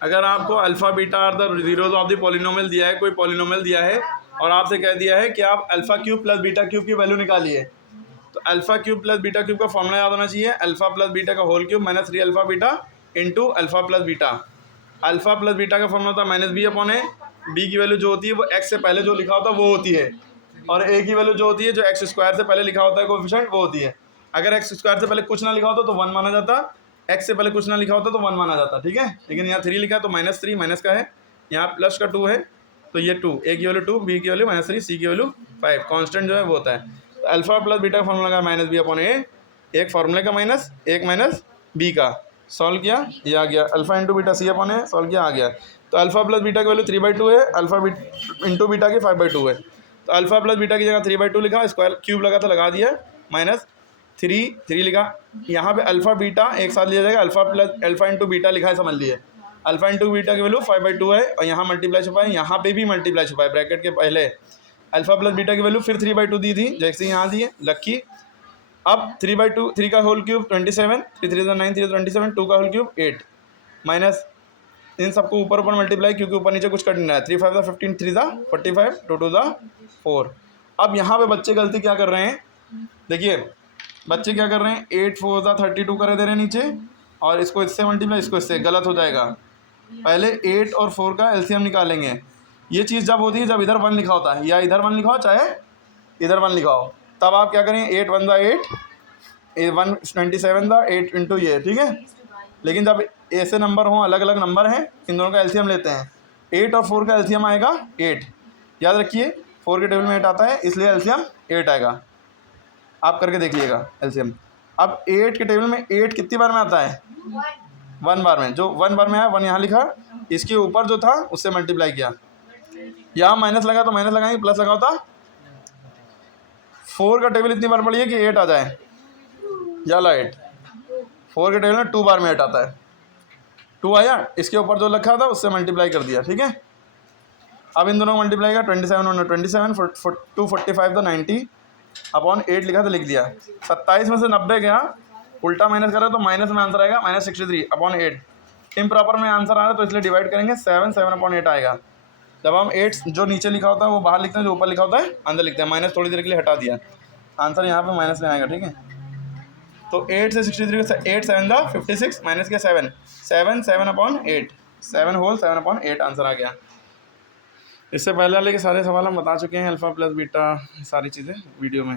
अगर आपको alpha beta are the zeros of the polynomial दिया है, कोई पॉलिनोमियल दिया है और आपसे कह दिया है कि आप alpha cube plus beta cube की वैल्यू निकालिए, तो alpha cube plus beta cube का फॉर्मूला याद होना चाहिए, अल्फ़ा प्लस बीटा का whole cube minus 3 alpha beta into alpha plus beta. Alpha plus beta का फॉर्मूला होता है minus b upon a. B की वैल्यू जो होती है वो एक्स से पहले जो लिखा होता है वो होती है, और ए की वैल्यू जो होती है जो एक्स स्क्वायर से पहले लिखा होता है कोएफिशिएंट वो होती है। अगर एक्स स्क्वायर से पहले कुछ ना लिखा होता तो 1 माना जाता, एक्स से पहले कुछ ना लिखा होता तो 1 माना जाता, ठीक है। लेकिन यहाँ 3 लिखा है तो माइनस 3 माइनस का है, यहाँ प्लस का 2 है, तो ये 2, ए की वैल्यू 2, बी की वैल्यू माइनस 3, सी की वैल्यू 5, कांस्टेंट जो है वो होता है। तो अल्फ़ा प्लस बीटा का फॉर्मूला का माइनस बी अपॉन ए, एक फार्मूले का माइनस, एक माइनस बी का, सॉल्व किया ये आ गया, अल्फ़ा इंटू बीटा सी अपॉन ए, सॉल्व किया आ गया। तो अल्फ़ा प्लस बीटा की वैल्यू 3/2 है, अल्फ़ा इंटू बीटा की 5/2 है। तो अल्फ़ा प्लस बीटा की जगह 3/2 लिखा, स्क्वायर क्यूब लगा था लगा दिया, माइनस 3 लिखा। यहाँ पे अल्फ़ा बीटा एक साथ लिया जाएगा, alpha plus alpha into beta लिखा है समझ लिए, अल्फ़ा इंटू बीटा की वैल्यू 5/2 है, और यहाँ मल्टीप्लाई छुपा है, यहाँ पे भी मल्टीप्लाई छुपा है ब्रैकेट के पहले। अल्फ़ा प्लस बीटा की वैल्यू फिर 3/2 दी थी, जैसे यहाँ दी है लक्की। अब 3/2, 3 का होल क्यूब 27, 3 3 9, 3 27, 2 का होल क्यूब 8, माइनस इन सबको ऊपर ऊपर मल्टीप्लाई, क्योंकि ऊपर नीचे कुछ कट नहीं रहा है। 3 5 15, 3 45, 2 2 4। अब यहाँ पे बच्चे गलती क्या कर रहे हैं, देखिए बच्चे क्या कर रहे हैं, 8 4 32 करे दे रहे हैं नीचे, और इसको इससे मल्टीप्लाई, इसको इससे, गलत हो जाएगा। पहले 8 और 4 का एलसीएम निकालेंगे। ये चीज़ जब होती है जब इधर 1 लिखा होता है, या इधर 1 लिखा हो चाहे इधर 1 लिखा हो, तब आप क्या करें, 8 1 8, 1 27 8 इंटू ये, ठीक है। लेकिन जब ऐसे नंबर हों, अलग अलग नंबर हैं, इन दोनों का एलसीएम लेते हैं। 8 और 4 का एलसीएम आएगा 8, याद रखिए 4 के टेबल में 8 आता है, इसलिए एलसीएम 8 आएगा। आप करके देख लीजिएगा एलसीएम। अब 8 के टेबल में 8 कितनी बार में आता है, 1 बार में। जो 1 बार में आया 1 यहाँ लिखा, इसके ऊपर जो था उससे मल्टीप्लाई किया, यहाँ माइनस लगा तो माइनस लगाएंगे, प्लस लगा होता 4 का टेबल इतनी बार पढ़िए कि 8 आ जाए, या ला 8, 4 के टेबल में 2 बार में 8 आता है, 2 आया, इसके ऊपर जो लिखा था उससे मल्टीप्लाई कर दिया, ठीक है। अब इन दोनों को मल्टीप्लाई का 27 245 था 90 अपॉन 8 लिखा था लिख दिया। 27 में से 90 गया, उल्टा माइनस करा तो माइनस में आंसर आएगा -63 अपॉन 8। इम्प्रॉपर में आंसर आ रहा है तो इसलिए डिवाइड करेंगे, 7 अपॉन 8 आएगा। जब हम 8 जो नीचे लिखा होता है वो बाहर लिखते हैं, जो ऊपर लिखा होता है अंदर लिखते हैं, माइनस थोड़ी देर के लिए हटा दिया, आंसर यहाँ पे माइनस में आएगा, ठीक है। तो 8 से 63 से 8 7 56 माइनस किया 7 7 अपॉन 8, 7 होल 7 अपॉन 8 आंसर आ गया। इससे पहले वाले के सारे सवाल हम बता चुके हैं, अल्फ़ा प्लस बीटा सारी चीज़ें वीडियो में।